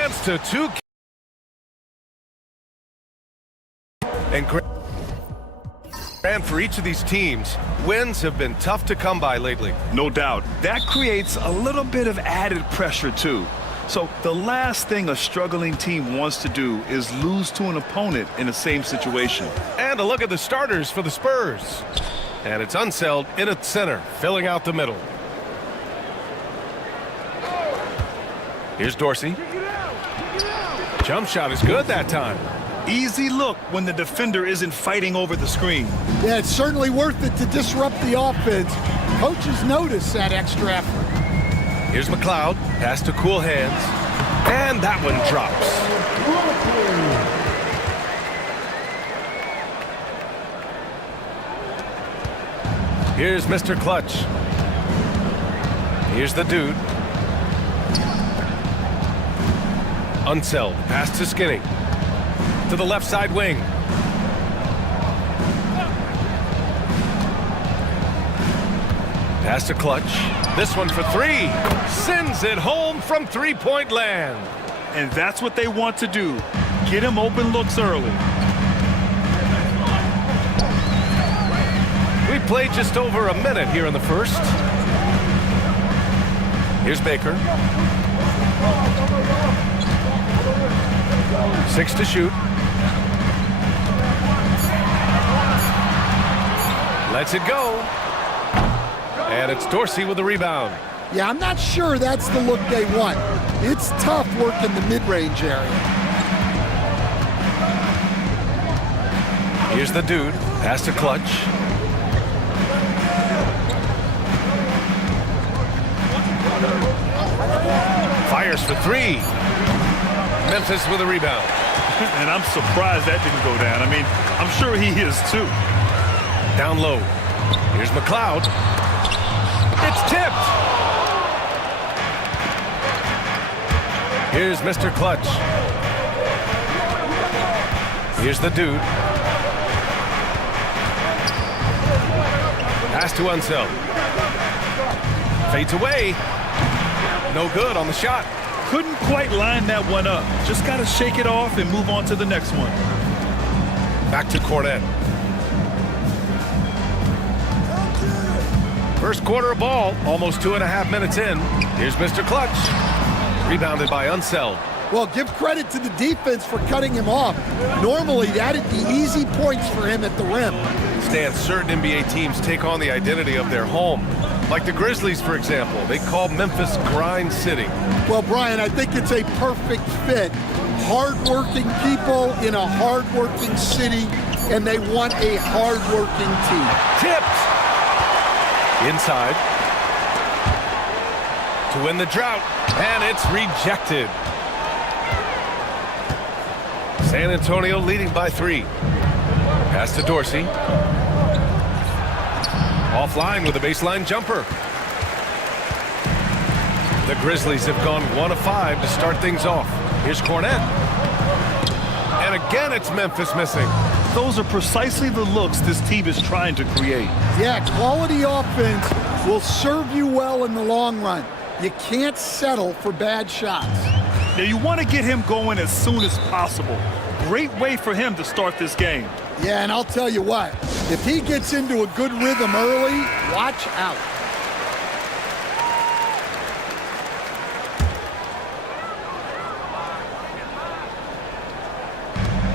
advance to 2. And for each of these teams, wins have been tough to come by lately. No doubt. That creates a little bit of added pressure, too. So the last thing a struggling team wants to do is lose to an opponent in the same situation. And a look at the starters for the Spurs. And it's Unseld in at center, filling out the middle. Here's Dorsey. Jump shot is good that time. Easy look when the defender isn't fighting over the screen. Yeah, it's certainly worth it to disrupt the offense. Coaches notice that extra effort. Here's McLeod, pass to cool hands, and that one drops. Here's Mr. Clutch. Here's the dude. Unseld, pass to Skinny. To the left side wing. Pass to Clutch. This one for 3. Sends it home from three-point land. And that's what they want to do. Get him open looks early. We played just over a minute here in the first. Here's Baker. 6 to shoot. Lets it go. And it's Dorsey with the rebound. Yeah, I'm not sure that's the look they want. It's tough working the mid-range area. Here's the dude. Pass to Clutch. Fires for 3. Memphis with a rebound. And I'm surprised that didn't go down. I mean, I'm sure he is too. Down low. Here's McLeod. It's tipped. Here's Mr. Clutch. Here's the dude. Pass to Unseld. Fades away. No good on the shot. Couldn't quite line that one up. Just got to shake it off and move on to the next one. Back to Cornette. First quarter of ball, almost 2.5 minutes in. Here's Mr. Clutch. Rebounded by Unseld. Well, give credit to the defense for cutting him off. Normally, that'd be easy points for him at the rim. Stan, certain NBA teams take on the identity of their home. Like the Grizzlies, for example. They call Memphis Grind City. Well, Brian, I think it's a perfect fit. Hard-working people in a hard-working city, and they want a hard-working team. Tipped. Inside. To win the drought. And it's rejected. San Antonio leading by 3. Pass to Dorsey. Offline with a baseline jumper. The Grizzlies have gone 1 of 5 to start things off. Here's Cornette. And again, it's Memphis missing. Those are precisely the looks this team is trying to create. Yeah, quality offense will serve you well in the long run. You can't settle for bad shots. Now, you want to get him going as soon as possible. Great way for him to start this game. Yeah, and I'll tell you what, if he gets into a good rhythm early, watch out.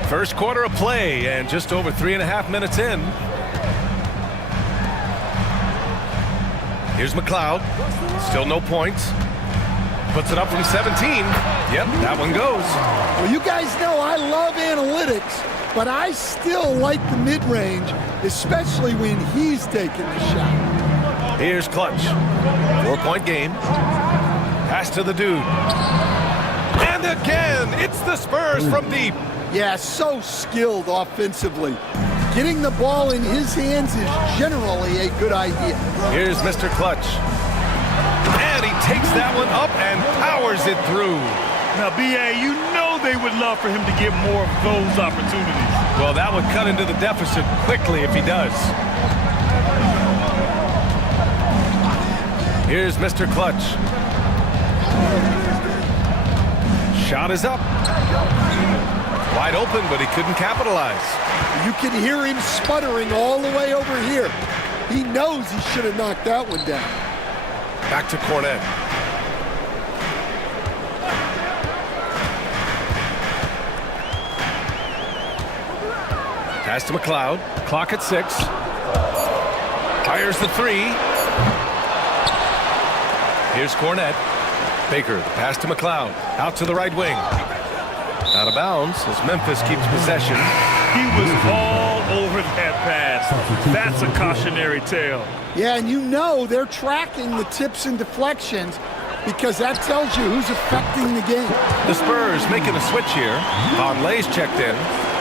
First quarter of play and just over 3.5 minutes in. Here's McLeod. Still no points. Puts it up from 17. Yep, that one goes. Well, you guys know I love analytics, but I still like the mid-range, especially when he's taking the shot. Here's Clutch. 4-point game. Pass to the dude. And again, it's the Spurs from deep. Yeah, so skilled offensively. Getting the ball in his hands is generally a good idea. Here's Mr. Clutch. And he takes that one up and powers it through. Now, B.A., you know they would love for him to get more of those opportunities. Well, that would cut into the deficit quickly if he does. Here's Mr. Clutch. Shot is up. Wide open, but he couldn't capitalize. You can hear him sputtering all the way over here. He knows he should have knocked that one down. Back to Cornette. Pass to McLeod. Clock at 6. Fires the 3. Here's Cornette. Baker, pass to McLeod. Out to the right wing. Out of bounds as Memphis keeps possession. He was all over that pass. That's a cautionary tale. Yeah, and you know they're tracking the tips and deflections because that tells you who's affecting the game. The Spurs making a switch here. Vonleh's checked in.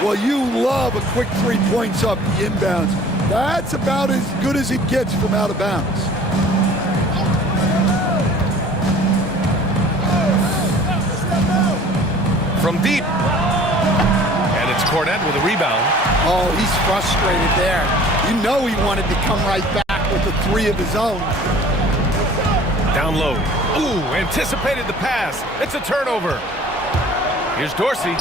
Well, you love a quick 3 points up the inbounds. That's about as good as it gets from out of bounds. From deep. And it's Cornette with a rebound. Oh, he's frustrated there. You know he wanted to come right back with a 3 of his own. Down low. Ooh, anticipated the pass. It's a turnover. Here's Dorsey.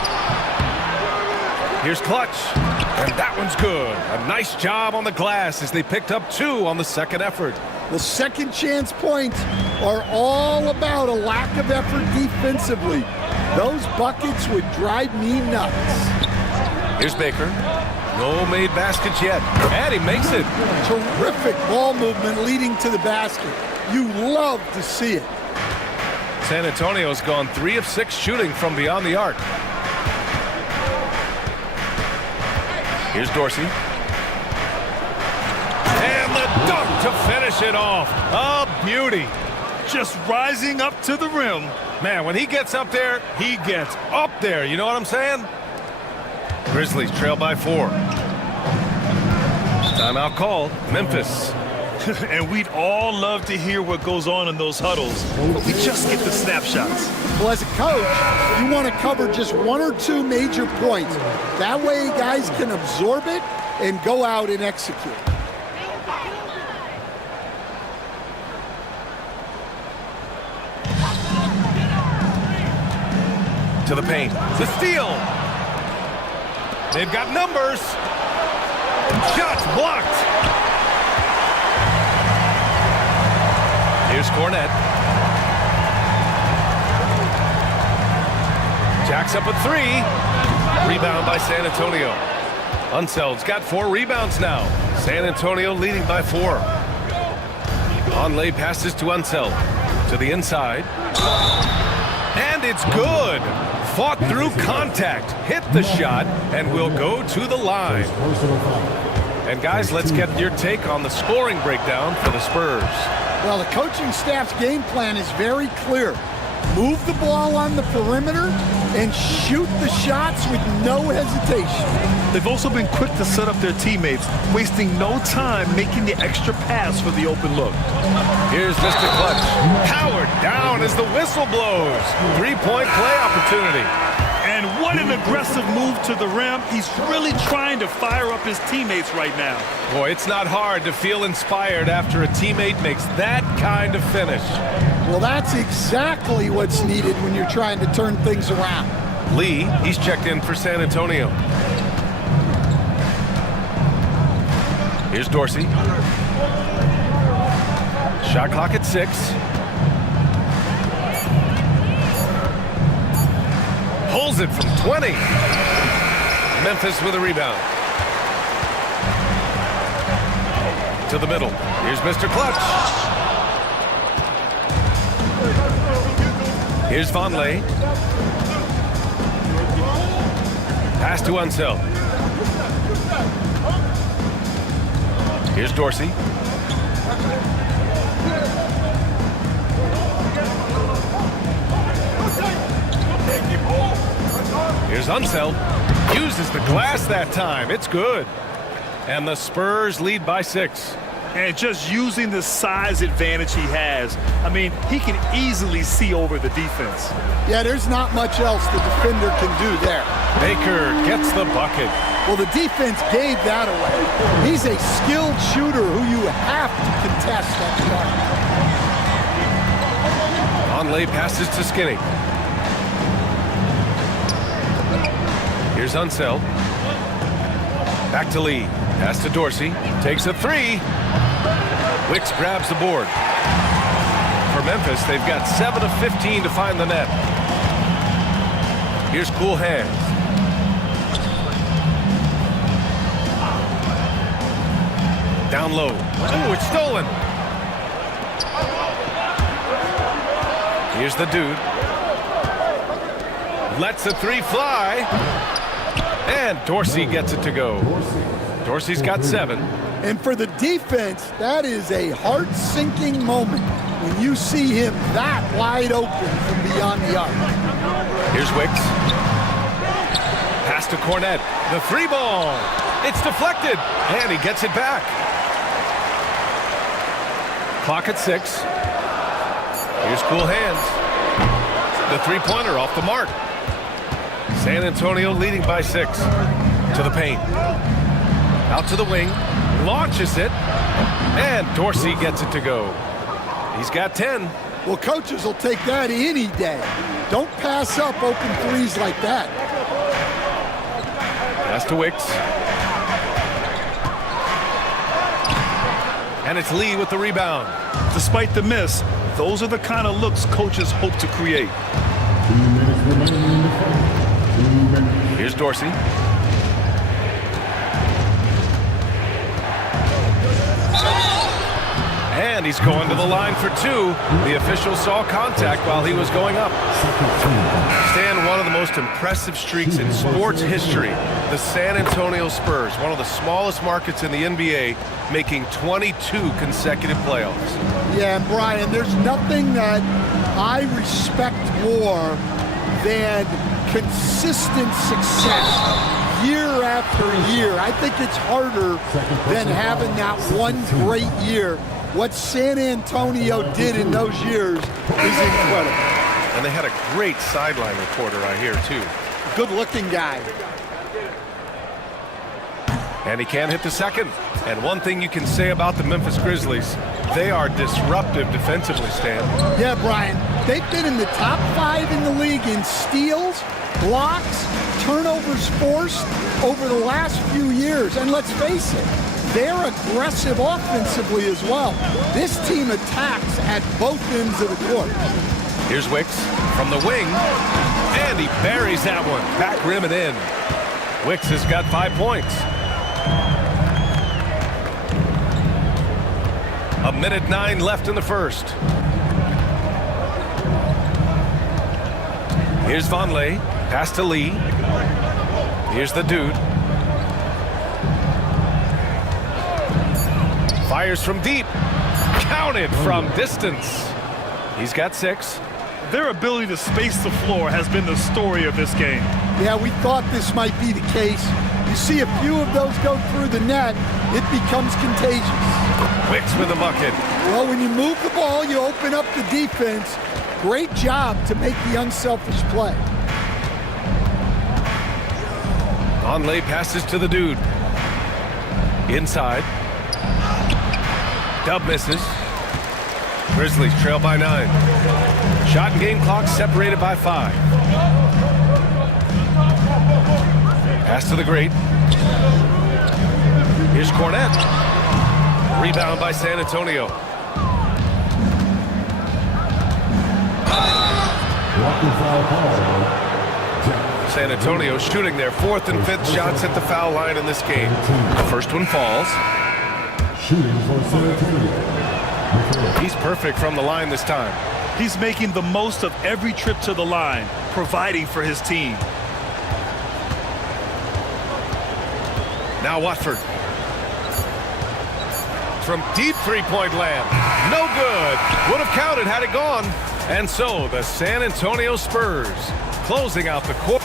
Here's Clutch. And that one's good. A nice job on the glass as they picked up 2 on the second effort. The second chance points are all about a lack of effort defensively. Those buckets would drive me nuts. Here's Baker. No made baskets yet. And he makes it. Terrific ball movement leading to the basket. You love to see it. San Antonio's gone 3 of 6 shooting from beyond the arc. Here's Dorsey. And the dunk to finish it off. A beauty. Just rising up to the rim. Man, when he gets up there, he gets up there. You know what I'm saying? Grizzlies trail by 4. Timeout called. Memphis. And we'd all love to hear what goes on in those huddles, but we just get the snapshots. Well, as a coach, you want to cover just 1 or 2 major points. That way guys can absorb it and go out and execute. To the paint. The steal. They've got numbers. Shots blocked. Here's Cornette. Jacks up a 3. Rebound by San Antonio. Unseld's got 4 rebounds now. San Antonio leading by 4. Vonleh passes to Unseld. To the inside. And it's good. Fought through contact. Hit the shot and will go to the line. And guys, let's get your take on the scoring breakdown for the Spurs. Well, the coaching staff's game plan is very clear. Move the ball on the perimeter and shoot the shots with no hesitation. They've also been quick to set up their teammates, wasting no time making the extra pass for the open look. Here's Mr. Clutch. Powered down as the whistle blows. 3-point play opportunity. And what an aggressive move to the rim. He's really trying to fire up his teammates right now. Boy, it's not hard to feel inspired after a teammate makes that kind of finish. Well, that's exactly what's needed when you're trying to turn things around. Lee, he's checked in for San Antonio. Here's Dorsey. Shot clock at 6. Pulls it from 20. Memphis with a rebound. To the middle. Here's Mr. Clutch. Here's Vonleh. Pass to Unseld. Here's Dorsey. Here's Unseld. Uses the glass that time. It's good. And the Spurs lead by 6. And just using the size advantage he has, I mean, he can easily see over the defense. Yeah, there's not much else the defender can do there. Baker gets the bucket. Well, the defense gave that away. He's a skilled shooter who you have to contest that shot. Vonleh passes to Skinny. Here's Unseld. Back to Lee. Pass to Dorsey. Takes a three. Wicks grabs the board. For Memphis, they've got 7 of 15 to find the net. Here's Cool Hands. Down low. Oh, it's stolen. Here's the dude. Lets the three fly. And Dorsey gets it to go. Dorsey's got 7. And for the defense, that is a heart-sinking moment when you see him that wide open from beyond the arc. Here's Wicks. Pass to Cornette. The 3 ball. It's deflected. And he gets it back. Clock at 6. Here's Cool Hands. The 3-pointer off the mark. San Antonio leading by 6. To the paint. Out to the wing. Launches it. And Dorsey gets it to go. He's got 10. Well, coaches will take that any day. Don't pass up open threes like that. Pass to Wicks. And it's Lee with the rebound. Despite the miss, those are the kind of looks coaches hope to create. 2 minutes remaining in the fight. 2 minutes. Here's Dorsey. And he's going to the line for 2. The official saw contact while he was going up. Stan, one of the most impressive streaks in sports history. The San Antonio Spurs, one of the smallest markets in the NBA, making 22 consecutive playoffs. Yeah, and Brian, there's nothing that I respect more than consistent success year after year. I think it's harder than having that one great year. What San Antonio did in those years is incredible. And they had a great sideline reporter right here, too. Good-looking guy. And he can't hit the second. And one thing you can say about the Memphis Grizzlies, they are disruptive defensively, Stan. Yeah, Brian, they've been in the top 5 in the league in steals, blocks, turnovers forced over the last few years. And let's face it, they're aggressive offensively as well. This team attacks at both ends of the court. Here's Wicks from the wing, and he buries that one. Back rim and in. Wicks has got 5 points. 1:09 left in the first. Here's Vonleh. Pass to Lee. Here's the dude. Fires from deep. Counted from distance. He's got 6. Their ability to space the floor has been the story of this game. Yeah, we thought this might be the case. You see a few of those go through the net, it becomes contagious. Wicks with a bucket. Well, when you move the ball, you open up the defense. Great job to make the unselfish play. Vonleh passes to the dude. Inside. Dub misses. Grizzlies trail by 9. Shot and game clock separated by 5. Pass to the great. Here's Cornette. Rebound by San Antonio. San Antonio shooting their 4th and 5th shots at the foul line in this game. The first one falls. Shooting for San Antonio. He's perfect from the line this time. He's making the most of every trip to the line, providing for his team. Now Watford. From deep 3-point land. No good. Would have counted had it gone. And so the San Antonio Spurs closing out the court.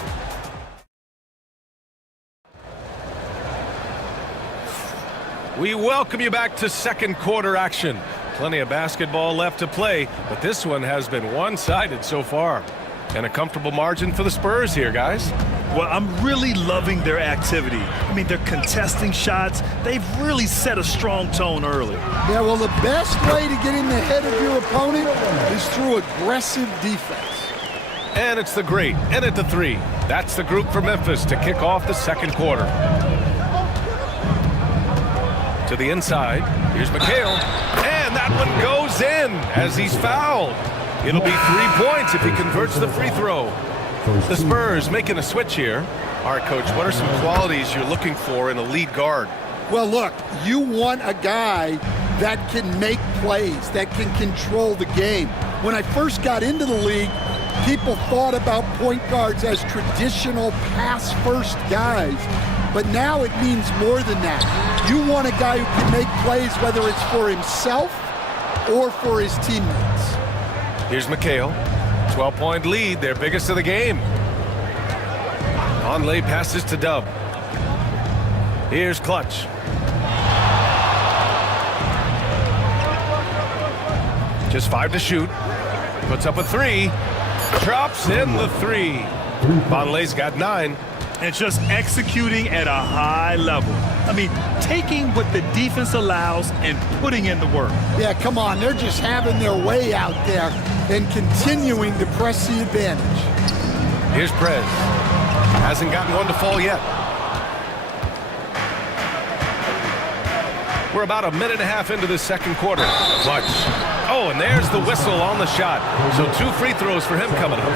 We welcome you back to second quarter action. Plenty of basketball left to play, but this one has been one-sided so far. And a comfortable margin for the Spurs here, guys. Well, I'm really loving their activity. I mean, they're contesting shots. They've really set a strong tone early. Yeah, well, the best way to get in the head of your opponent is through aggressive defense. And it's the great, in at the 3. That's the group for Memphis to kick off the second quarter. To the inside, here's McHale, and that one goes in as he's fouled. It'll be 3 points if he converts the free throw. The Spurs making a switch here. All right, Coach, what are some qualities you're looking for in a lead guard? Well, look, you want a guy that can make plays, that can control the game. When I first got into the league, people thought about point guards as traditional pass-first guys. But now it means more than that. You want a guy who can make plays, whether it's for himself or for his teammates. Here's McHale. 12-point lead, their biggest of the game. Conley passes to Dub. Here's Clutch. Just 5 to shoot. Puts up a 3. Drops in the 3. Conley's got 9. And just executing at a high level. I mean, taking what the defense allows and putting in the work. Yeah, come on. They're just having their way out there and continuing to press the advantage. Here's Prez. Hasn't gotten one to fall yet. We're about a minute and a half into the second quarter. Clutch. Oh, and there's the whistle on the shot. So 2 free throws for him coming up.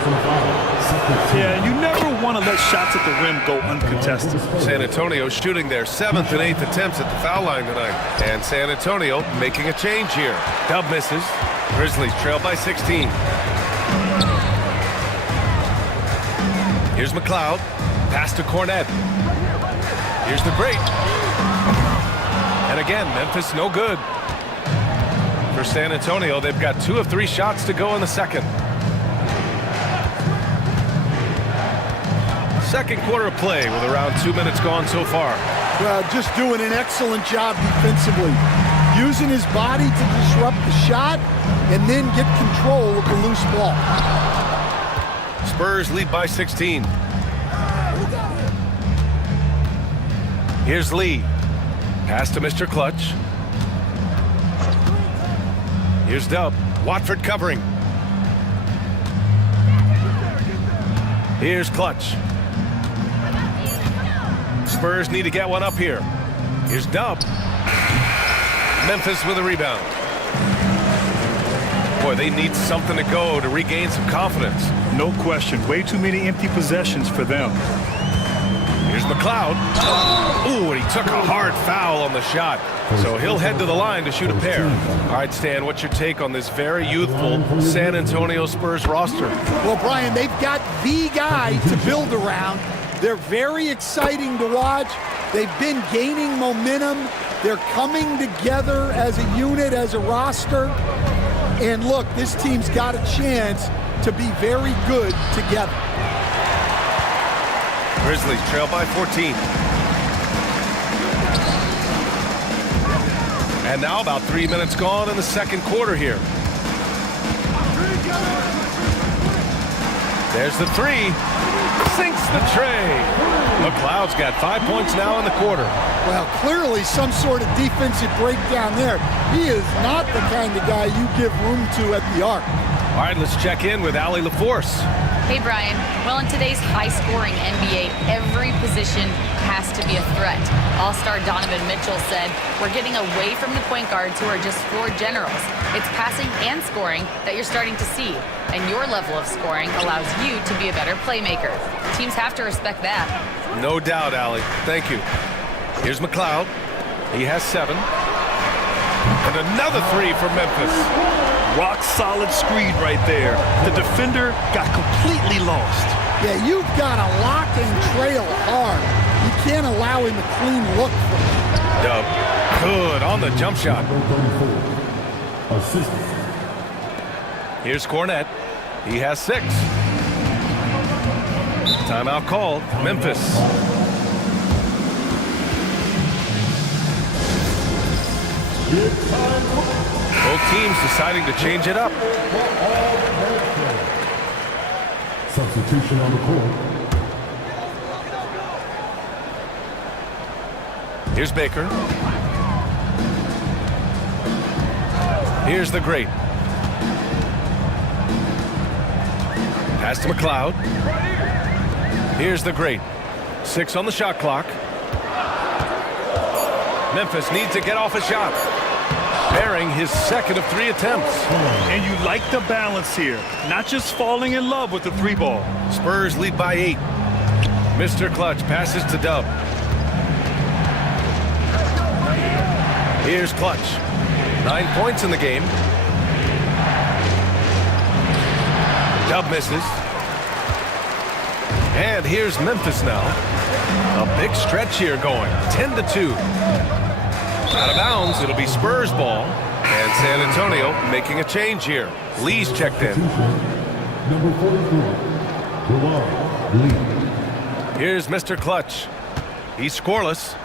Yeah, you never want to let shots at the rim go uncontested. San Antonio shooting their 7th and 8th attempts at the foul line tonight. And San Antonio making a change here. Dub misses. Grizzlies trail by 16. Here's McLeod. Pass to Cornette. Here's the great. And again, Memphis no good. For San Antonio, they've got 2 of 3 shots to go in the second. Second quarter of play with around 2 minutes gone so far. Well, just doing an excellent job defensively. Using his body to disrupt the shot and then get control of the loose ball. Spurs lead by 16. Here's Lee. Pass to Mr. Clutch. Here's Dub. Watford covering. Here's Clutch. Spurs need to get one up here. Here's Dub. Memphis with a rebound. Boy, they need something to go to regain some confidence. No question. Way too many empty possessions for them. Here's McLeod. Ooh, and he took a hard foul on the shot. So he'll head to the line to shoot a pair. All right, Stan, what's your take on this very youthful San Antonio Spurs roster? Well, Brian, they've got the guy to build around. They're very exciting to watch. They've been gaining momentum. They're coming together as a unit, as a roster. And look, this team's got a chance to be very good together. Grizzlies trail by 14. And now about 3 minutes gone in the second quarter here. There's the 3. Sinks the tray. McLeod's got 5 points now in the quarter. Well, clearly some sort of defensive breakdown there. He is not the kind of guy you give room to at the arc. All right, let's check in with Allie LaForce. Hey, Brian. Well, in today's high-scoring NBA, every position has to be a threat. All-star Donovan Mitchell said, "We're getting away from the point guards who are just floor generals. It's passing and scoring that you're starting to see, and your level of scoring allows you to be a better playmaker. Teams have to respect that." No doubt, Allie. Thank you. Here's McLeod. He has 7. And another 3 for Memphis. Rock solid screen right there. The defender got completely lost. Yeah, you've got to lock and trail hard. You can't allow him a clean look. Dub. Good on the jump shot. Here's Cornette. He has 6. Timeout called. Memphis. Both teams deciding to change it up. Substitution on the court. Here's Baker. Here's the great. Pass to McLeod. Here's the great. 6 on the shot clock. Memphis needs to get off a shot. Bearing his second of 3 attempts. And you like the balance here. Not just falling in love with the 3-ball. Spurs lead by 8. Mr. Clutch passes to Dub. Here's Clutch. 9 points in the game. Dub misses. And here's Memphis now. A big stretch here going. 10-2. Out of bounds, it'll be Spurs ball. And San Antonio making a change here. Lee's checked in. Number 43, Jawan Lee. Here's Mr. Clutch. He's scoreless.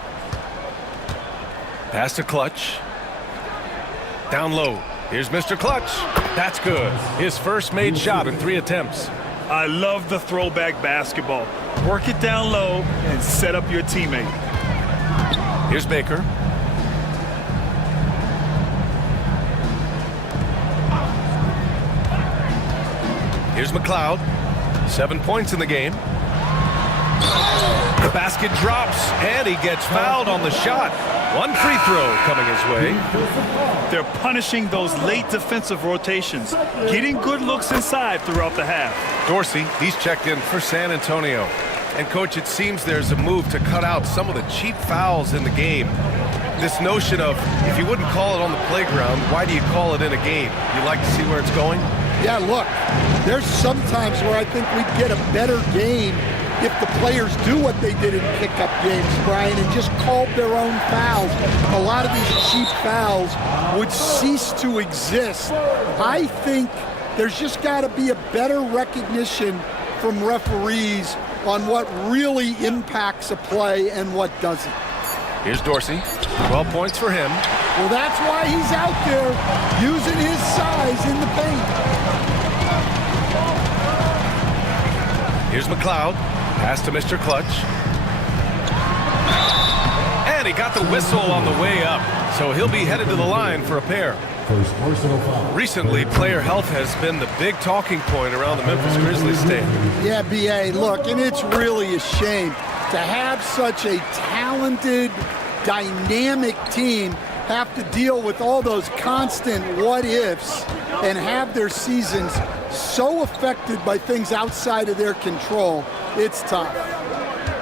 Pass to Clutch. Down low. Here's Mr. Clutch. That's good. His first made shot in 3 attempts. I love the throwback basketball. Work it down low and set up your teammate. Here's Baker. Here's McLeod. 7 points in the game. The basket drops, and he gets fouled on the shot. 1 free throw coming his way. They're punishing those late defensive rotations, getting good looks inside throughout the half. Dorsey, he's checked in for San Antonio. And, Coach, it seems there's a move to cut out some of the cheap fouls in the game. This notion of, if you wouldn't call it on the playground, why do you call it in a game? You like to see where it's going? Yeah, look, there's some times where I think we'd get a better game if the players do what they did in pickup games, Brian, and just called their own fouls. A lot of these cheap fouls would cease to exist. I think there's just got to be a better recognition from referees on what really impacts a play and what doesn't. Here's Dorsey. 12 points for him. Well, that's why he's out there using his size in the paint. Here's McLeod. Pass to Mr. Clutch. And he got the whistle on the way up. So he'll be headed to the line for a pair. First personal foul. Recently, player health has been the big talking point around the Memphis Grizzlies stand. Yeah, B.A., look, and it's really a shame to have such a talented, dynamic team have to deal with all those constant what-ifs and have their seasons so affected by things outside of their control. It's tough.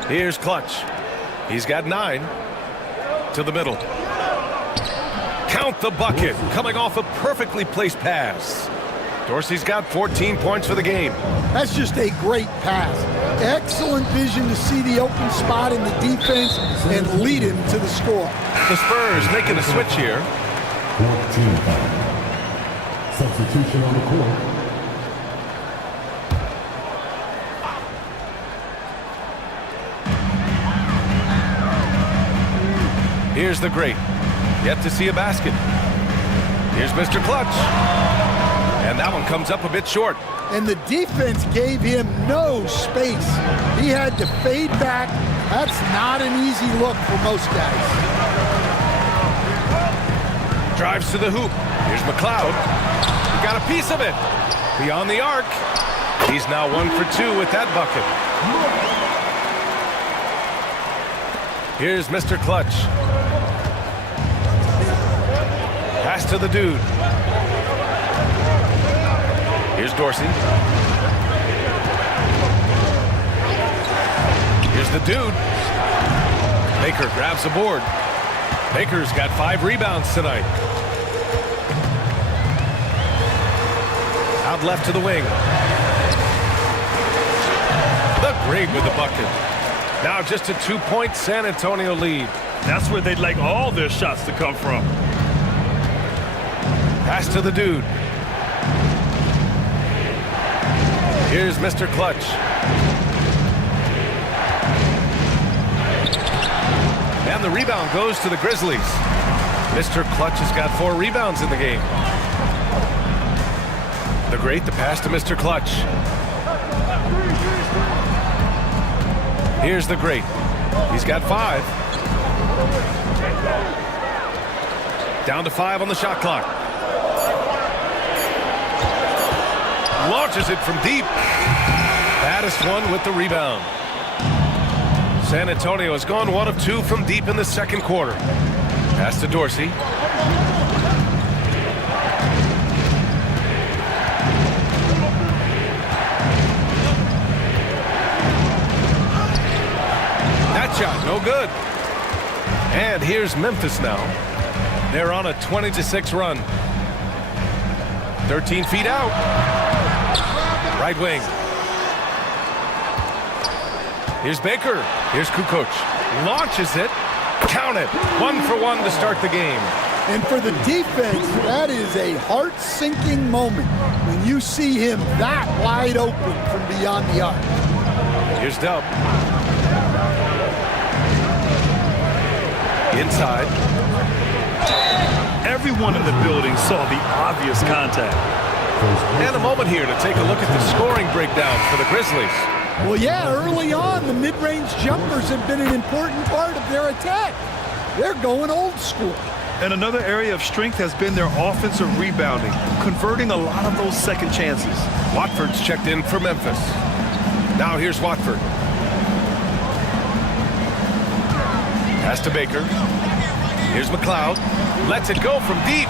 Here's Clutch. He's got 9 to the middle. Count the bucket, coming off a perfectly placed pass. Dorsey's got 14 points for the game. That's just a great pass. Excellent vision to see the open spot in the defense and lead him to the score. The Spurs making a switch here. 14 foul. Substitution on the court. Here's the great. Yet to see a basket. Here's Mr. Clutch. And that one comes up a bit short. And the defense gave him no space. He had to fade back. That's not an easy look for most guys. Drives to the hoop. Here's McLeod. He got a piece of it. Beyond the arc. He's now 1 for 2 with that bucket. Here's Mr. Clutch. Pass to the dude. Here's Dorsey. Here's the dude. Baker grabs the board. Baker's got 5 rebounds tonight. Out left to the wing. The great with the bucket. Now just a 2-point San Antonio lead. That's where they'd like all their shots to come from. Pass to the dude. Here's Mr. Clutch. And the rebound goes to the Grizzlies. Mr. Clutch has got 4 rebounds in the game. The great, the pass to Mr. Clutch. Here's the great. He's got 5. Down to 5 on the shot clock. Launches it from deep. Baddest one with the rebound. San Antonio has gone 1 of 2 from deep in the second quarter. Pass to Dorsey. That shot, no good. And here's Memphis now. They're on a 20-6 run. 13 feet out. Right wing. Here's Baker. Here's Kukoc. Launches it. Count it. 1 for 1 to start the game. And for the defense, that is a heart-sinking moment when you see him that wide open from beyond the arc. Here's Dub. Inside. Everyone in the building saw the obvious contact. And a moment here to take a look at the scoring breakdown for the Grizzlies. Well, yeah, early on, the mid-range jumpers have been an important part of their attack. They're going old school. And another area of strength has been their offensive rebounding, converting a lot of those second chances. Watford's checked in for Memphis. Now here's Watford. Pass to Baker. Here's McLeod. Lets it go from deep.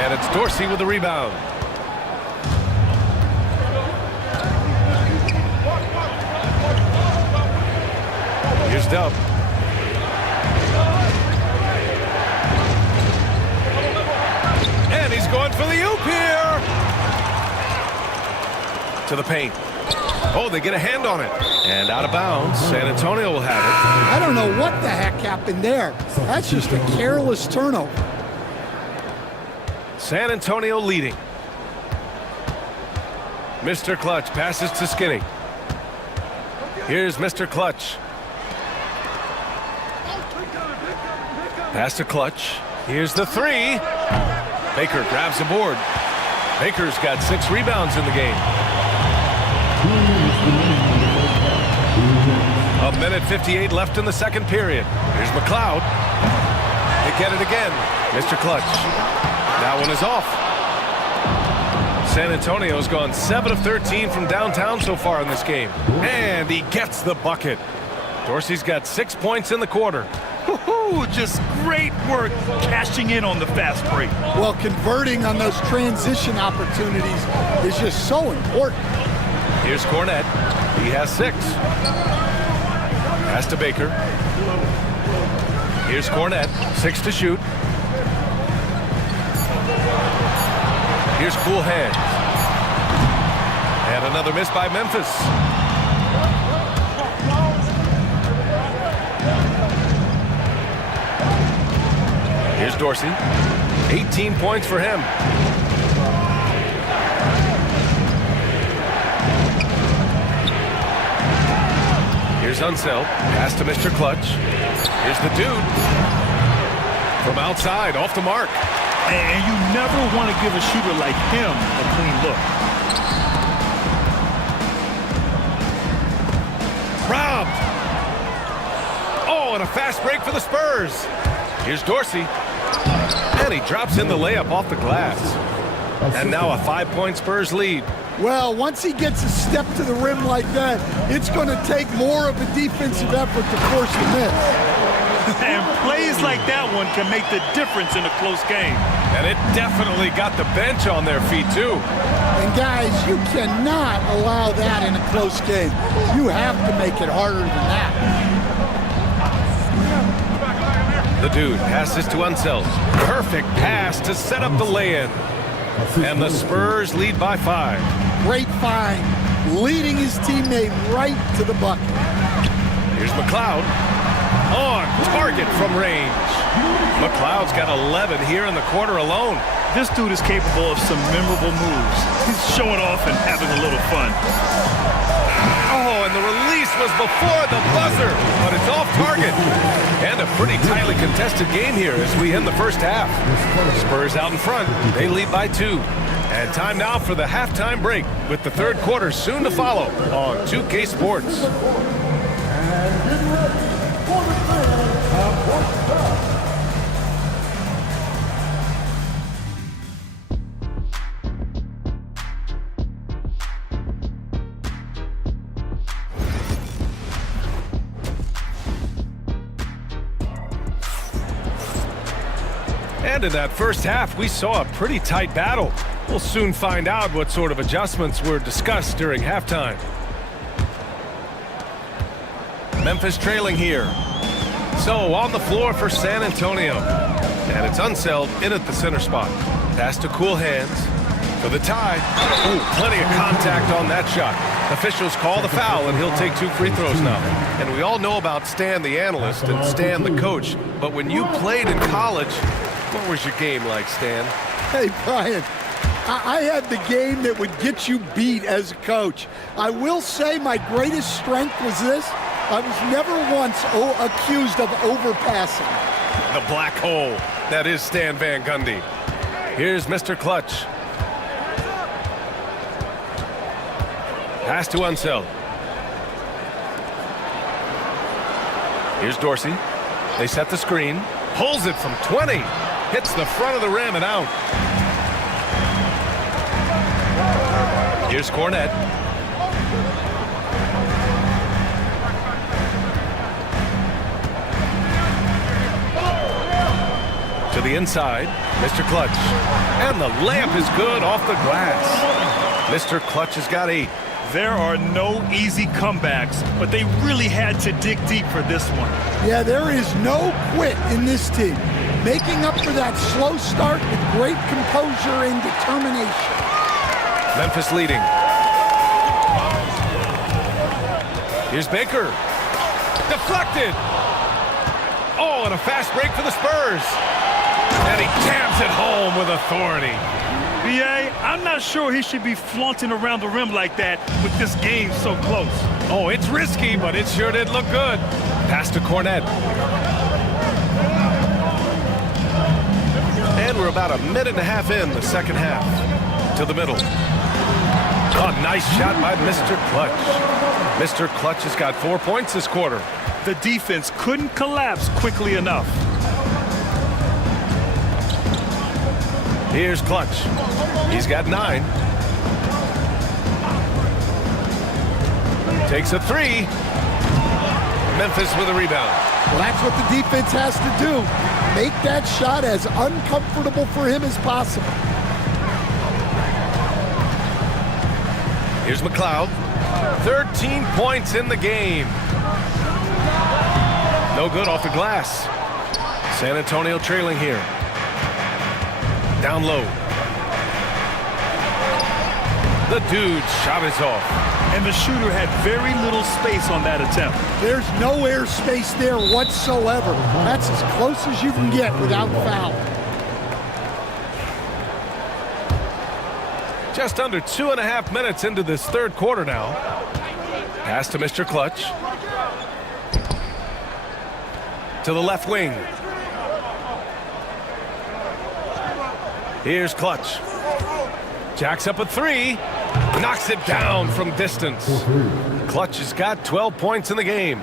And it's Dorsey with the rebound. Here's Dub. And he's going for the oop here. To the paint. Oh, they get a hand on it. And out of bounds. San Antonio will have it. I don't know what the heck happened there. That's just a careless turnover. San Antonio leading. Mr. Clutch passes to Skinny. Here's Mr. Clutch. Pass to Clutch. Here's the three. Baker grabs the board. Baker's got 6 rebounds in the game. A minute 58 left in the second period. Here's McLeod. They get it again. Mr. Clutch. That one is off. San Antonio's gone 7 of 13 from downtown so far in this game. And he gets the bucket. Dorsey's got 6 points in the quarter. Just great work cashing in on the fast break. Well, converting on those transition opportunities is just so important. Here's Cornette. He has 6. Pass to Baker. Here's Cornette. 6 to shoot. Here's Cool Hands. And another miss by Memphis. Here's Dorsey. 18 points for him. Here's Unseld. Pass to Mr. Clutch. Here's the dude. From outside, off the mark. And you never want to give a shooter like him a clean look. Robbed. Oh, and a fast break for the Spurs. Here's Dorsey. And he drops in the layup off the glass. And now a 5-point Spurs lead. Well, once he gets a step to the rim like that, it's going to take more of a defensive effort to force the miss. And plays like that one can make the difference in a close game. And it definitely got the bench on their feet, too. And guys, you cannot allow that in a close game. You have to make it harder than that. The dude passes to Unseld. Perfect pass to set up the lay-in. And the Spurs lead by 5. Great find, leading his teammate right to the bucket. Here's McLeod. On target from range. McLeod's got 11 here in the quarter alone. This dude is capable of some memorable moves. He's showing off and having a little fun. Oh, and the release was before the buzzer, but it's off target. And a pretty tightly contested game here as we end the first half. Spurs out in front. They lead by 2. And time now for the halftime break with the third quarter soon to follow on 2K Sports. And in that first half, we saw a pretty tight battle. We'll soon find out what sort of adjustments were discussed during halftime. Memphis trailing here. So on the floor for San Antonio. And it's Unseld in at the center spot. Pass to Cool Hands for the tie. Ooh, plenty of contact on that shot. Officials call the foul, and he'll take 2 free throws now. And we all know about Stan the analyst and Stan the coach. But when you played in college, what was your game like, Stan? Hey, Brian, I had the game that would get you beat as a coach. I will say my greatest strength was this. I was never once accused of overpassing. The black hole. That is Stan Van Gundy. Here's Mr. Clutch. Pass to Unseld. Here's Dorsey. They set the screen. Pulls it from 20. Hits the front of the rim and out. Here's Cornette. To the inside, Mr. Clutch. And the layup is good off the glass. Mr. Clutch has got 8. There are no easy comebacks, but they really had to dig deep for this one. Yeah, there is no quit in this team. Making up for that slow start with great composure and determination. Memphis leading. Here's Baker. Deflected. Oh, and a fast break for the Spurs. And he jams it home with authority. B.A., I'm not sure he should be flaunting around the rim like that with this game so close. Oh, it's risky, but it sure did look good. Pass to Cornette. And we're about a minute and a half in the second half. To the middle. Oh, nice shot by Mr. Clutch. Mr. Clutch has got 4 points this quarter. The defense couldn't collapse quickly enough. Here's Clutch. He's got 9. Takes a 3. Memphis with a rebound. Well, that's what the defense has to do. Make that shot as uncomfortable for him as possible. Here's McLeod. 13 points in the game. No good off the glass. San Antonio trailing here. Down low. The dude's shot is off. And the shooter had very little space on that attempt. There's no air space there whatsoever. That's as close as you can get without foul. Just under 2.5 minutes into this third quarter now. Pass to Mr. Clutch. To the left wing. Here's Clutch. Jacks up a 3. Knocks it down from distance. Clutch has got 12 points in the game.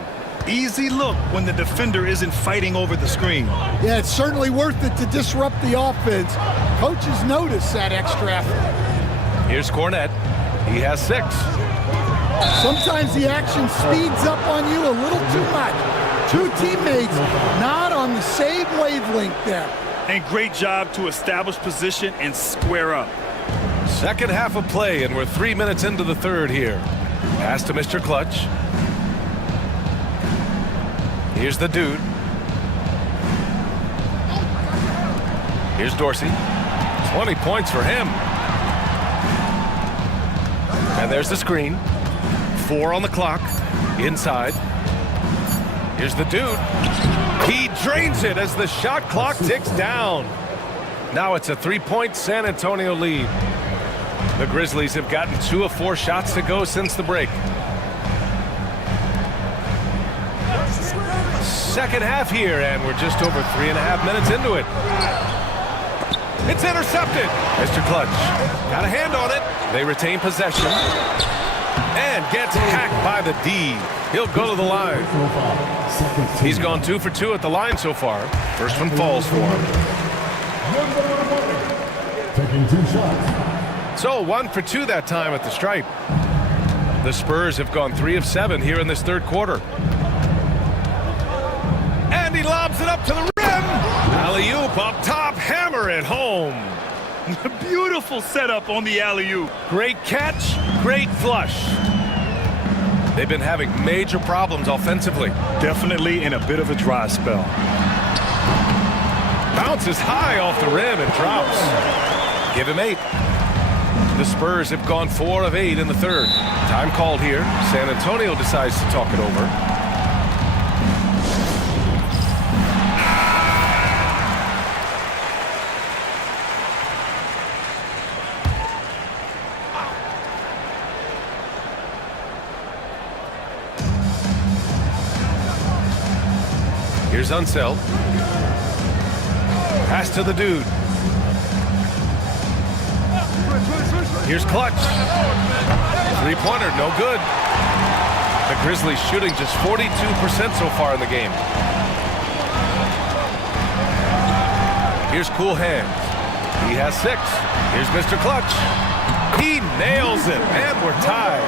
Easy look when the defender isn't fighting over the screen. Yeah, it's certainly worth it to disrupt the offense. Coaches notice that extra effort. Here's Cornette. He has 6. Sometimes the action speeds up on you a little too much. 2 teammates not on the same wavelength there. And great job to establish position and square up. Second half of play, and we're 3 minutes into the third here. Pass to Mr. Clutch. Here's the dude. Here's Dorsey. 20 points for him. And there's the screen. 4 on the clock. Inside. Here's the dude. He drains it as the shot clock ticks down. Now it's a 3-point San Antonio lead. The Grizzlies have gotten 2 of 4 shots to go since the break. Second half here, and we're just over 3.5 minutes into it. It's intercepted. Mr. Clutch got a hand on it. They retain possession. And gets hacked by the D. He'll go to the line. He's gone 2 for 2 at the line so far. First one falls for him. Taking 2 shots. So 1 for 2 that time at the stripe. The Spurs have gone 3 of 7 here in this third quarter. And he lobs it up to the rim. Alley-oop up top. hammer it home. Beautiful setup on the alley-oop. Great catch, great flush. They've been having major problems offensively. Definitely in a bit of a dry spell. Bounces high off the rim and drops. Give him 8. The Spurs have gone 4 of 8 in the third. Time called here. San Antonio decides to talk it over. Here's Unseld. Pass to the dude. Here's Clutch. Three-pointer, no good. The Grizzlies shooting just 42% so far in the game. Here's Cool Hands. He has 6. Here's Mr. Clutch. He nails it, and we're tied.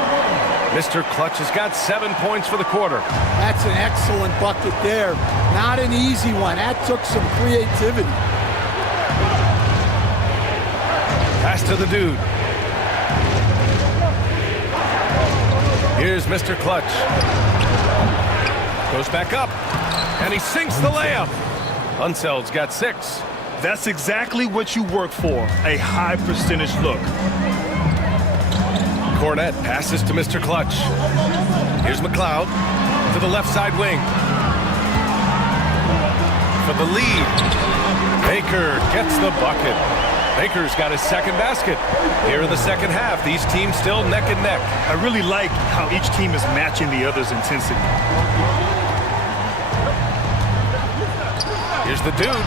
Mr. Clutch has got 7 points for the quarter. That's an excellent bucket there. Not an easy one. That took some creativity. Pass to the dude. Here's Mr. Clutch. Goes back up, and he sinks the layup. Unseld's got 6. That's exactly what you work for, a high percentage look. Cornette passes to Mr. Clutch. Here's McLeod to the left side wing. For the lead. Baker gets the bucket. Baker's got his second basket. Here in the second half, these teams still neck and neck. I really like how each team is matching the other's intensity. Here's the dude.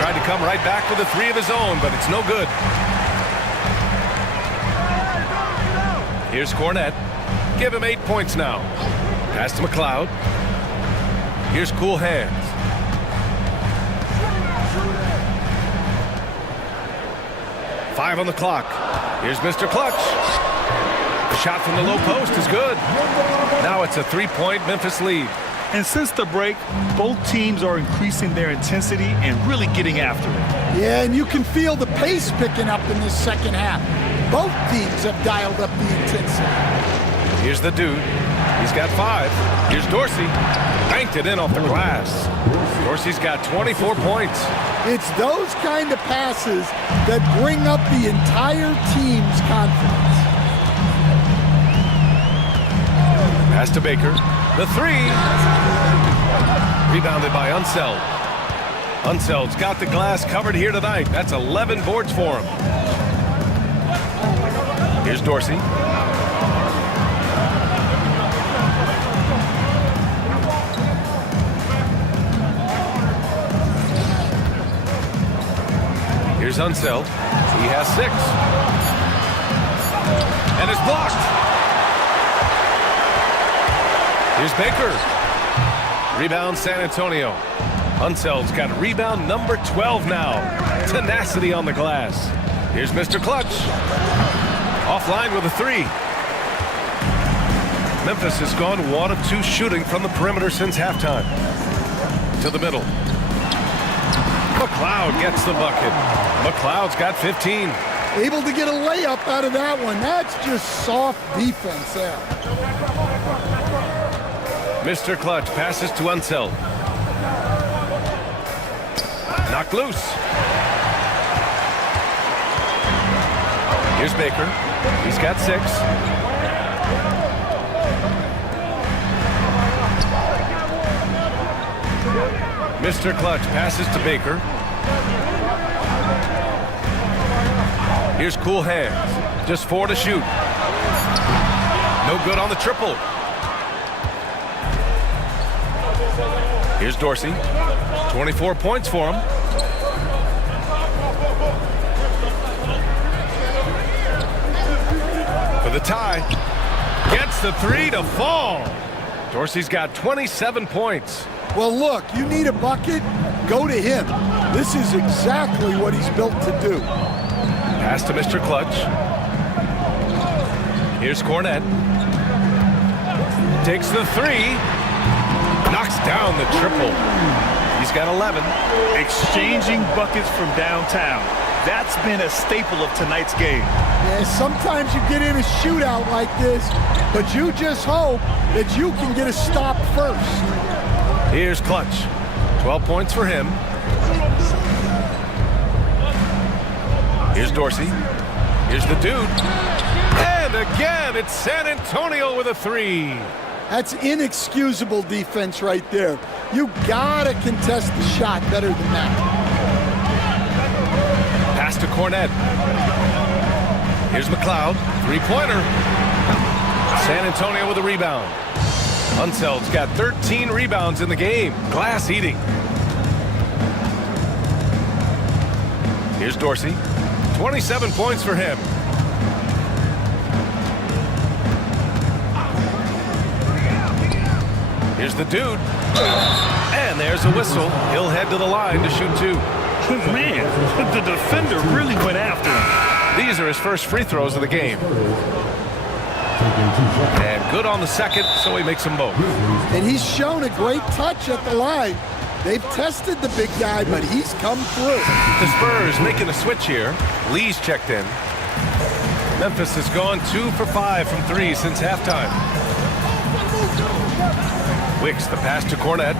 Tried to come right back with a 3 of his own, but it's no good. Here's Cornette. Give him 8 points now. Pass to McLeod. Here's Cool Hands. Five on the clock. Here's Mr. Clutch. The shot from the low post is good. Now it's a 3-point Memphis lead. And since the break, both teams are increasing their intensity and really getting after it. Yeah, and you can feel the pace picking up in this second half. Both teams have dialed up the intensity. Here's the dude. He's got 5. Here's Dorsey. Banked it in off the glass. Dorsey's got 24 points. It's those kind of passes that bring up the entire team's confidence. Pass to Baker. The 3. Rebounded by Unseld. Unseld's got the glass covered here tonight. That's 11 boards for him. Here's Dorsey. Here's Unseld. He has 6. And it's blocked. Here's Baker. Rebound San Antonio. Unseld's got rebound number 12 now. Tenacity on the glass. Here's Mr. Clutch. Offline with a 3. Memphis has gone 1 of 2 shooting from the perimeter since halftime. To the middle. McLeod gets the bucket. McLeod's got 15. Able to get a layup out of that one. That's just soft defense there. Mr. Clutch passes to Unseld. Knocked loose. Here's Baker. He's got 6. Mr. Clutch passes to Baker. Here's Cool Hands. Just 4 to shoot. No good on the triple. Here's Dorsey. 24 points for him. For the tie. Gets the 3 to fall. Dorsey's got 27 points. Well, look, you need a bucket, go to him. This is exactly what he's built to do. Pass to Mr. Clutch. Here's Cornette. Takes the 3. Knocks down the triple. He's got 11. Exchanging buckets from downtown. That's been a staple of tonight's game. Yeah, sometimes you get in a shootout like this, but you just hope that you can get a stop first. Here's Clutch. 12 points for him. Here's Dorsey. Here's the dude. And again, it's San Antonio with a 3. That's inexcusable defense right there. You gotta contest the shot better than that. Pass to Cornette. Here's McLeod. 3-pointer. San Antonio with a rebound. Unseld's got 13 rebounds in the game. Glass eating. Here's Dorsey. 27 points for him. Here's the dude. And there's a whistle. He'll head to the line to shoot 2. Man, the defender really went after him. These are his first free throws of the game. And good on the second, so he makes them both. And he's shown a great touch at the line. They've tested the big guy, but he's come through. The Spurs making a switch here. Lee's checked in. Memphis has gone 2 for 5 from 3 since halftime. Wicks the pass to Cornette.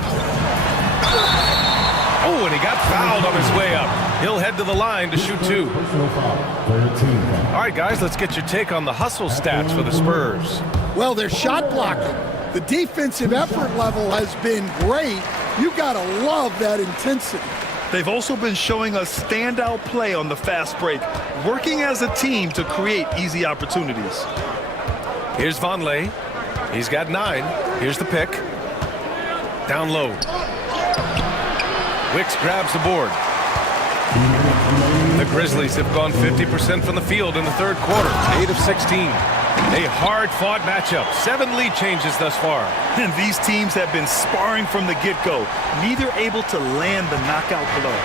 Oh, and he got fouled on his way up. He'll head to the line to shoot 2. All right, guys, let's get your take on the hustle stats for the Spurs. Well, they're shot blocking. The defensive effort level has been great. You gotta love that intensity. They've also been showing us standout play on the fast break, working as a team to create easy opportunities. Here's Vonleh. He's got 9. Here's the pick. Down low. Wicks grabs the board. The Grizzlies have gone 50% from the field in the third quarter. 8 of 16. A hard-fought matchup. 7 lead changes thus far. And these teams have been sparring from the get-go, neither able to land the knockout blow.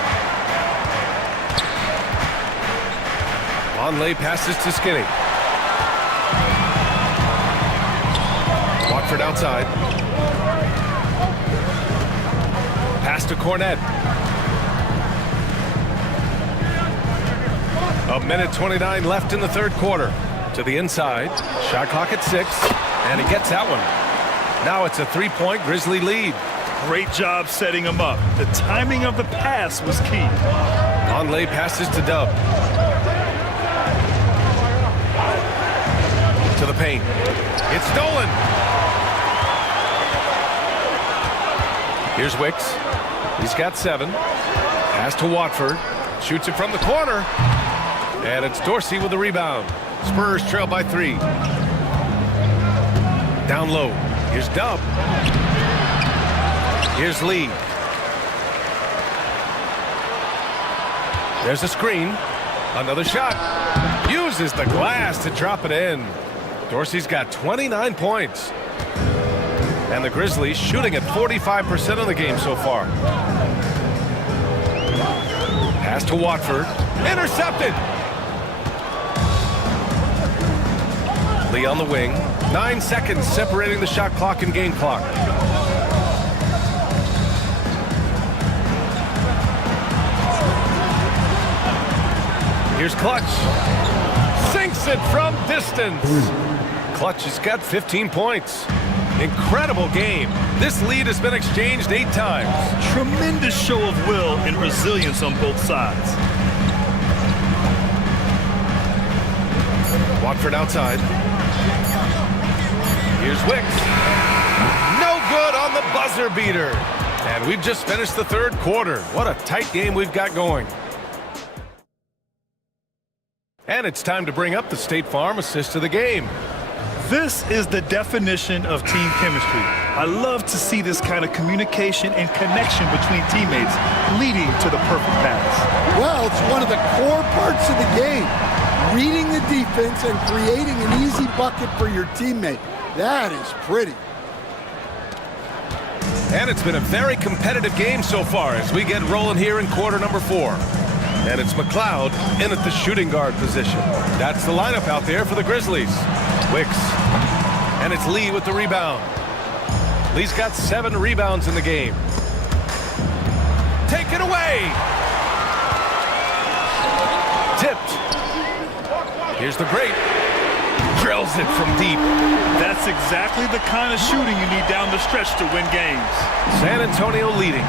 Vonleh passes to Skinny. Watford outside. Pass to Cornette. 1:29 left in the third quarter. To the inside. Shot clock at 6. And he gets that one. Now it's a 3-point Grizzly lead. Great job setting him up. The timing of the pass was key. Vonleh passes to Dub. To the paint. It's stolen. Here's Wicks. He's got 7. Pass to Watford. Shoots it from the corner. And it's Dorsey with the rebound. Spurs trail by 3. Down low. Here's Dub. Here's Lee. There's a screen. Another shot. Uses the glass to drop it in. Dorsey's got 29 points. And the Grizzlies shooting at 45% of the game so far. Pass to Watford. Intercepted. Lee on the wing. 9 seconds separating the shot clock and game clock. Here's Clutch. Sinks it from distance. Clutch has got 15 points. Incredible game. This lead has been exchanged 8 times. Tremendous show of will and resilience on both sides. Watford outside. Here's Wicks. No good on the buzzer beater. And we've just finished the third quarter. What a tight game we've got going. And it's time to bring up the State Farm assist of the game. This is the definition of team chemistry. I love to see this kind of communication and connection between teammates leading to the perfect pass. Well, it's one of the core parts of the game. Reading the defense and creating an easy bucket for your teammate. That is pretty. And it's been a very competitive game so far as we get rolling here in quarter number 4. And it's McLeod in at the shooting guard position. That's the lineup out there for the Grizzlies. Wicks. And it's Lee with the rebound. Lee's got 7 rebounds in the game. take it away. Tipped. Here's the great. Drills it from deep. That's exactly the kind of shooting you need down the stretch to win games. San Antonio leading.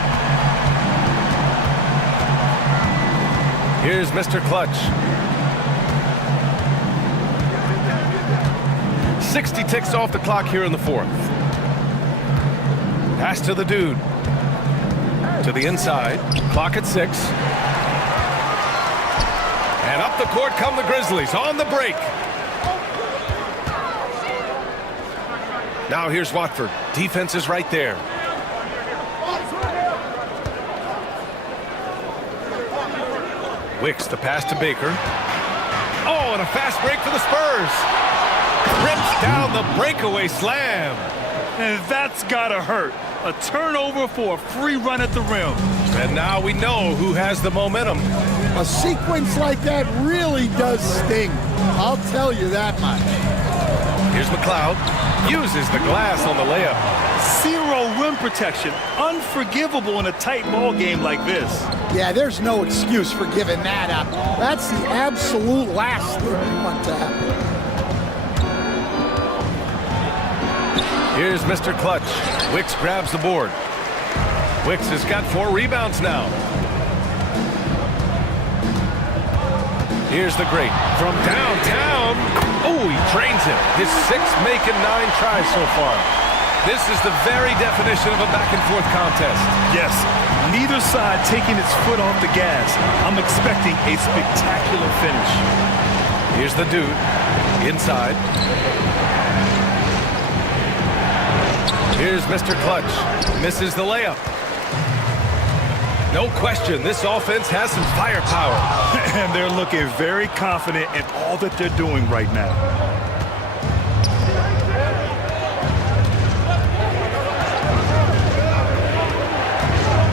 Here's Mr. Clutch. 60 ticks off the clock here in the fourth. Pass to the dude. To the inside. Clock at 6. And up the court come the Grizzlies on the break. Now here's Watford. Defense is right there. Wicks the pass to Baker. Oh, and a fast break for the Spurs. Rips down the breakaway slam. And that's gotta hurt. A turnover for a free run at the rim. And now we know who has the momentum. A sequence like that really does sting. I'll tell you that much. Here's McLeod. Uses the glass on the layup. 0 rim protection. Unforgivable in a tight ball game like this. Yeah, there's no excuse for giving that up. That's the absolute last thing you want to happen. Here's Mr. Clutch. Wicks grabs the board. Wicks has got 4 rebounds now. Here's the great from downtown. Oh, he drains it. His 6th making 9 tries so far. This is the very definition of a back-and-forth contest. Yes, neither side taking its foot off the gas. I'm expecting a spectacular finish. Here's the dude. Inside. Here's Mr. Clutch. Misses the layup. No question, this offense has some firepower. And they're looking very confident in all that they're doing right now.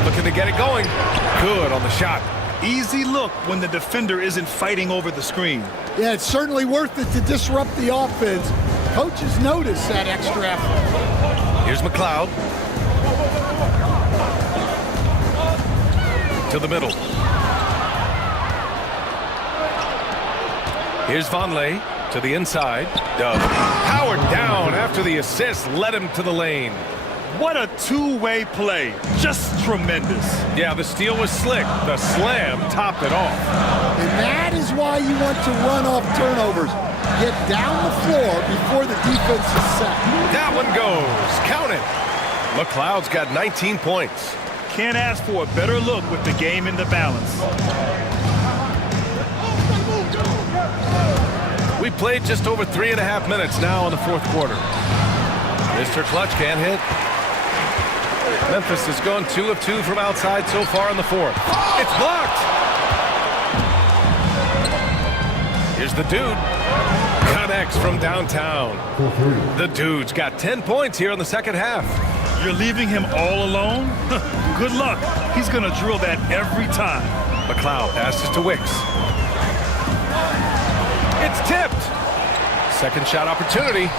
Looking to get it going. Good on the shot. Easy look when the defender isn't fighting over the screen. Yeah, it's certainly worth it to disrupt the offense. Coaches notice that extra effort. Here's McLeod. To the middle. Here's Vonleh to the inside. Dub. Howard down after the assist led him to the lane. What a two-way play. Just tremendous. Yeah, the steal was slick. The slam topped it off. And that is why you want to run off turnovers. Get down the floor before the defense is set. That one goes. Count it. McLeod's got 19 points. Can't ask for a better look with the game in the balance. We played just over 3.5 minutes now in the fourth quarter. Mr. Clutch can't hit. Memphis has gone 2 of 2 from outside so far in the fourth. It's blocked. Here's the dude. Connects from downtown. The dude's got 10 points here in the second half. You're leaving him all alone? Good luck. He's going to drill that every time. McLeod passes to Wicks. It's tipped. Second shot opportunity.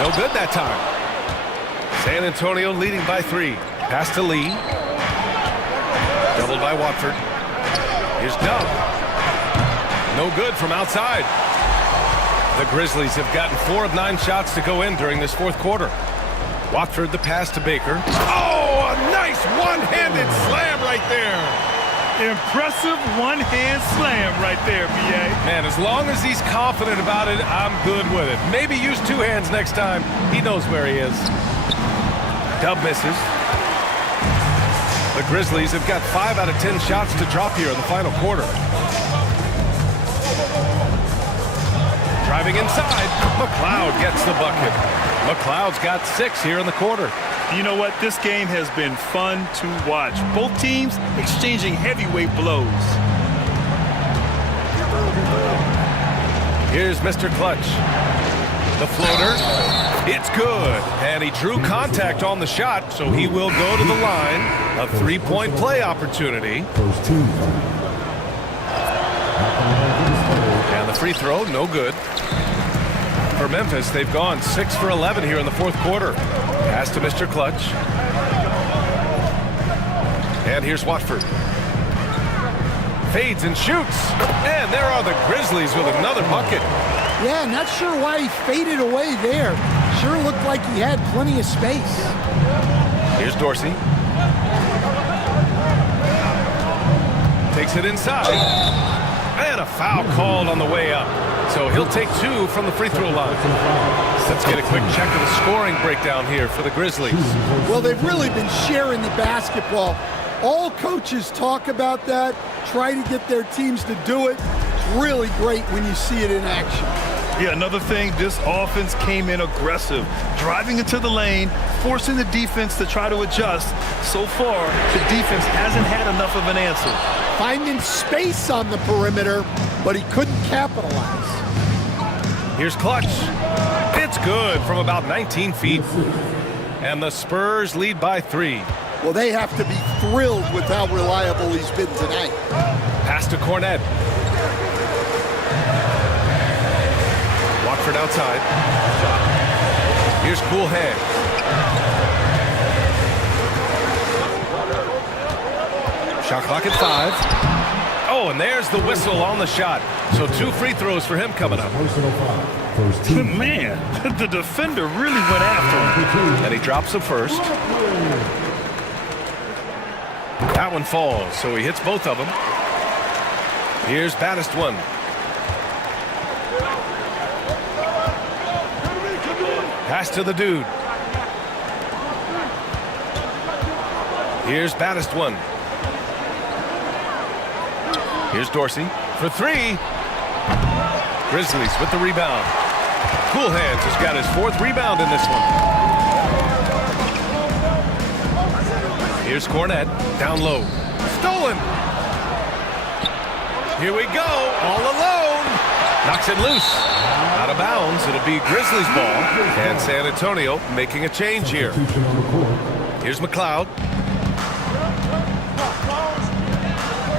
No good that time. San Antonio leading by 3. Pass to Lee. Doubled by Watford. Here's Dub. No good from outside. The Grizzlies have gotten 4 of 9 shots to go in during this fourth quarter. Watford the pass to Baker. Oh, a nice one-handed slam right there. Impressive one-hand slam right there, B.A. Man, as long as he's confident about it, I'm good with it. Maybe use 2 hands next time. He knows where he is. Dub misses. The Grizzlies have got 5 out of 10 shots to drop here in the final quarter. Driving inside, McLeod gets the bucket. McLeod's got 6 here in the quarter. You know what? This game has been fun to watch. Both teams exchanging heavyweight blows. Here's Mr. Clutch. The floater. It's good. And he drew contact on the shot, so he will go to the line. A 3-point play opportunity. And the free throw, no good. For Memphis, they've gone 6 for 11 here in the fourth quarter. Pass to Mr. Clutch. And here's Watford. Fades and shoots. And there are the Grizzlies with another bucket. Yeah, not sure why he faded away there. Sure looked like he had plenty of space. Here's Dorsey. Takes it inside. And a foul called on the way up. So he'll take 2 from the free throw line. Let's get a quick check of the scoring breakdown here for the Grizzlies. Well, they've really been sharing the basketball. All coaches talk about that, try to get their teams to do it. It's really great when you see it in action. Yeah, another thing, this offense came in aggressive, driving into the lane, forcing the defense to try to adjust. So far, the defense hasn't had enough of an answer. Finding space on the perimeter, but he couldn't capitalize. Here's Clutch. It's good from about 19 feet. And the Spurs lead by 3. Well, they have to be thrilled with how reliable he's been tonight. Pass to Cornette. Watford outside. Here's Cool Hands. Shot clock at 5. Oh, and there's the whistle on the shot. So 2 free throws for him coming up. Man, the defender really went after him. And he drops the first. That one falls, so he hits both of them. Here's Baddest one. Pass to the dude. Here's Baddest one. Here's Dorsey for 3. Grizzlies with the rebound. Cool Hands has got his 4th rebound in this one. Here's Cornette, down low. Stolen! Here we go, all alone. Knocks it loose. Out of bounds, it'll be Grizzlies ball. And San Antonio making a change here. Here's McLeod.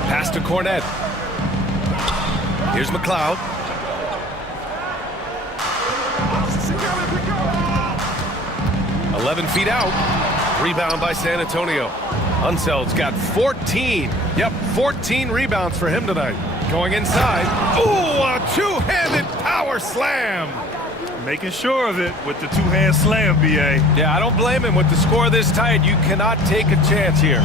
Pass to Cornette. Here's McLeod. "11 feet out. Rebound by San Antonio. Unseld's got 14. Yep, 14 rebounds for him tonight. Going inside. Ooh, a 2-handed power slam. Making sure of it with the 2-hand slam, B.A. Yeah, I don't blame him. With the score this tight, you cannot take a chance here.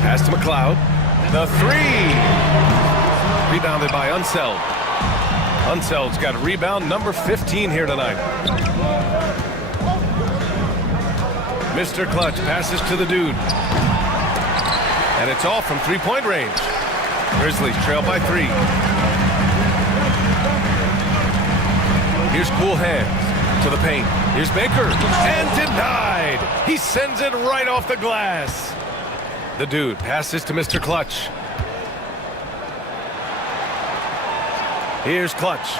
Pass to McLeod. The 3. Rebounded by Unseld. Unseld's got rebound number 15 here tonight. Mr. Clutch passes to the dude. And it's off from 3-point range. Grizzlies trail by 3. Here's Cool Hands to the paint. Here's Baker. And denied. He sends it right off the glass. The dude passes to Mr. Clutch. Here's Clutch.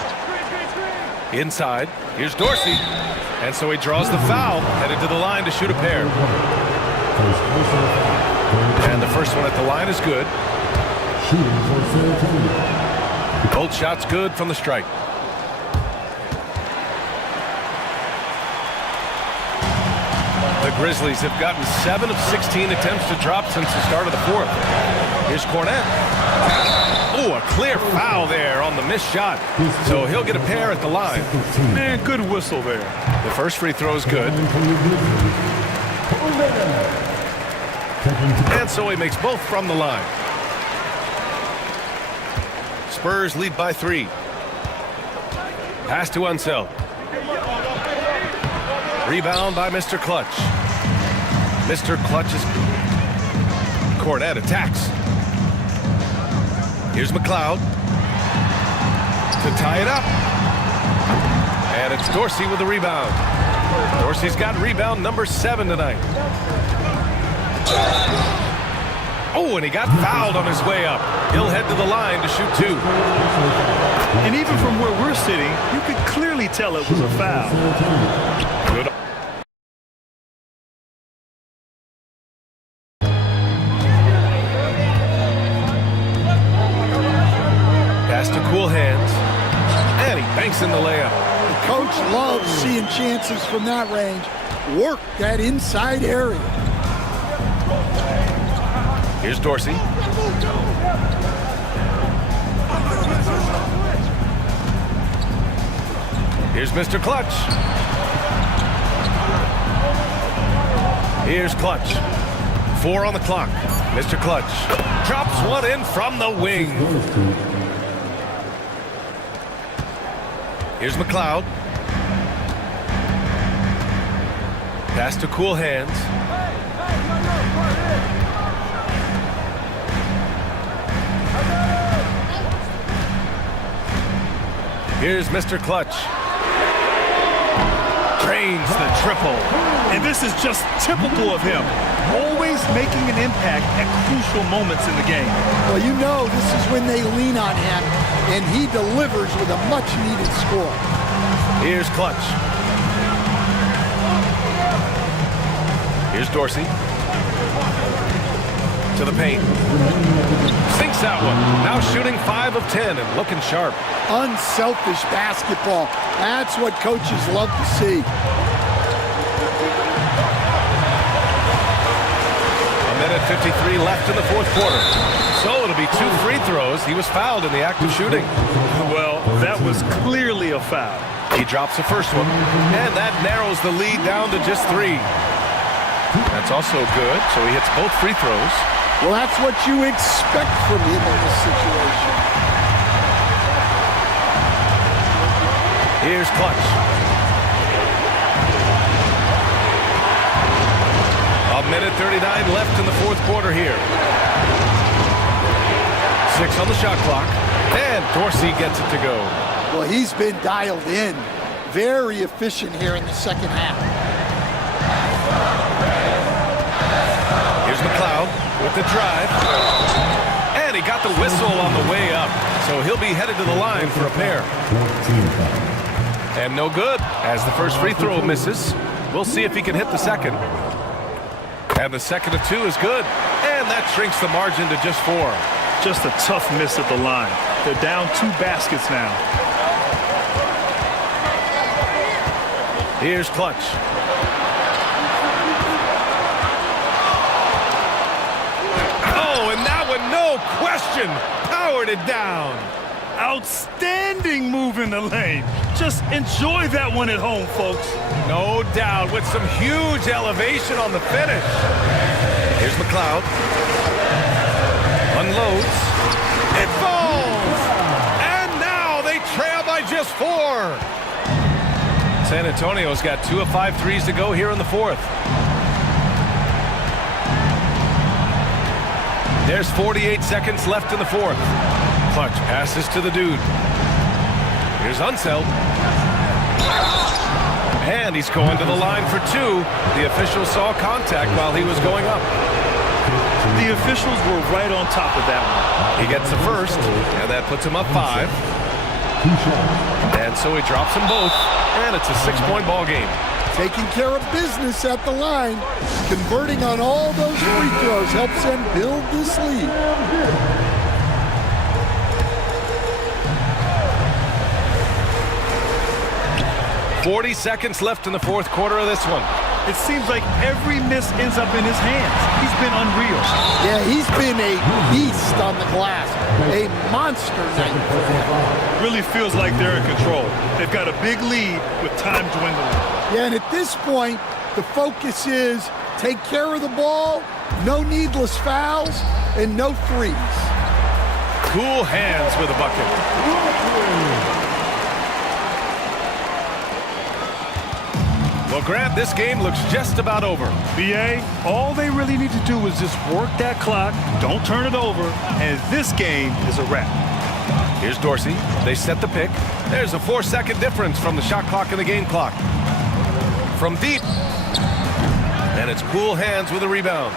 Inside. Here's Dorsey. And so he draws the foul, headed to the line to shoot a pair. And the first one at the line is good. Both shots good from the strike. The Grizzlies have gotten 7 of 16 attempts to drop since the start of the 4th. Here's Cornette. Oh, a clear foul there on the missed shot. So he'll get a pair at the line. Man, good whistle there. The first free throw is good. And so he makes both from the line. Spurs lead by 3. Pass to Unseld. Rebound by Mr. Clutch. Mr. Clutch's Cornette attacks. Here's McLeod to tie it up. And it's Dorsey with the rebound. Dorsey's got rebound number 7 tonight. Oh, and he got fouled on his way up. He'll head to the line to shoot 2. And even from where we're sitting, you could clearly tell it was a foul. Good. Pass to Cool Hands. And he banks in the layup. The coach loves seeing chances from that range. work that inside area. Here's Dorsey. Here's Mr. Clutch. Here's Clutch. 4 on the clock. Mr. Clutch drops one in from the wing. Here's McLeod. Pass to cool hands. Here's Mr. Clutch. Drains the triple. And this is just typical of him. Always making an impact at crucial moments in the game. Well, you know this is when they lean on him, and he delivers with a much-needed score. Here's Clutch. Here's Dorsey. To the paint. Sinks that one. Now shooting 5 of 10 and looking sharp. Unselfish basketball. That's what coaches love to see. A minute 53 left in the fourth quarter. So it'll be 2 free throws. He was fouled in the act of shooting. Well, that was clearly a foul. He drops the first one, and that narrows the lead down to just 3. That's also good, so he hits both free throws. Well, that's what you expect from him in this situation. Here's Clutch. A minute 39 left in the fourth quarter here. 6 on the shot clock, and Dorsey gets it to go. Well, he's been dialed in. Very efficient here in the second half. Here's McLeod with the drive. And he got the whistle on the way up. So he'll be headed to the line for a pair. And no good, as the first free throw misses. We'll see if he can hit the second. And the second of 2 is good. And that shrinks the margin to just 4. Just a tough miss at the line. They're down 2 baskets now. Here's Clutch. Oh, and that one, no question, powered it down. Outstanding move in the lane. Just enjoy that one at home, folks. No doubt, with some huge elevation on the finish. Here's McLeod. Unloads. It falls! And now they trail by just 4. San Antonio's got 2 of 5 threes to go here in the fourth. There's 48 seconds left in the fourth. Clutch passes to the dude. Here's Unseld. And he's going to the line for 2. The official saw contact while he was going up. The officials were right on top of that one. He gets the first, and that puts him up 5. And so he drops them both, and it's a 6-point ball game. Taking care of business at the line. Converting on all those free throws helps them build this lead. "40 seconds left in the fourth quarter of this one. It seems like every miss ends up in his hands. He's been unreal. Yeah, he's been a beast on the glass. A monster night. Really feels like they're in control. They've got a big lead with time dwindling. Yeah, and at this point, the focus is take care of the ball, no needless fouls, and no threes. Cool hands with a bucket. Well, Grant, this game looks just about over. BA, all they really need to do is just work that clock, don't turn it over, and this game is a wrap. Here's Dorsey. They set the pick. There's a 4-second difference from the shot clock and the game clock. From deep. And it's cool hands with a rebound.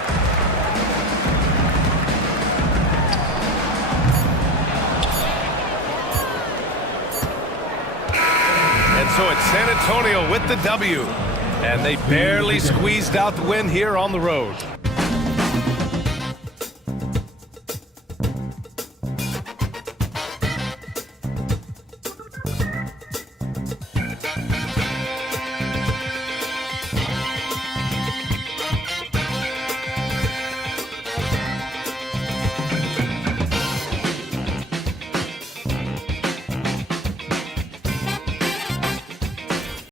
And so it's San Antonio with the W. And they barely squeezed out the win here on the road.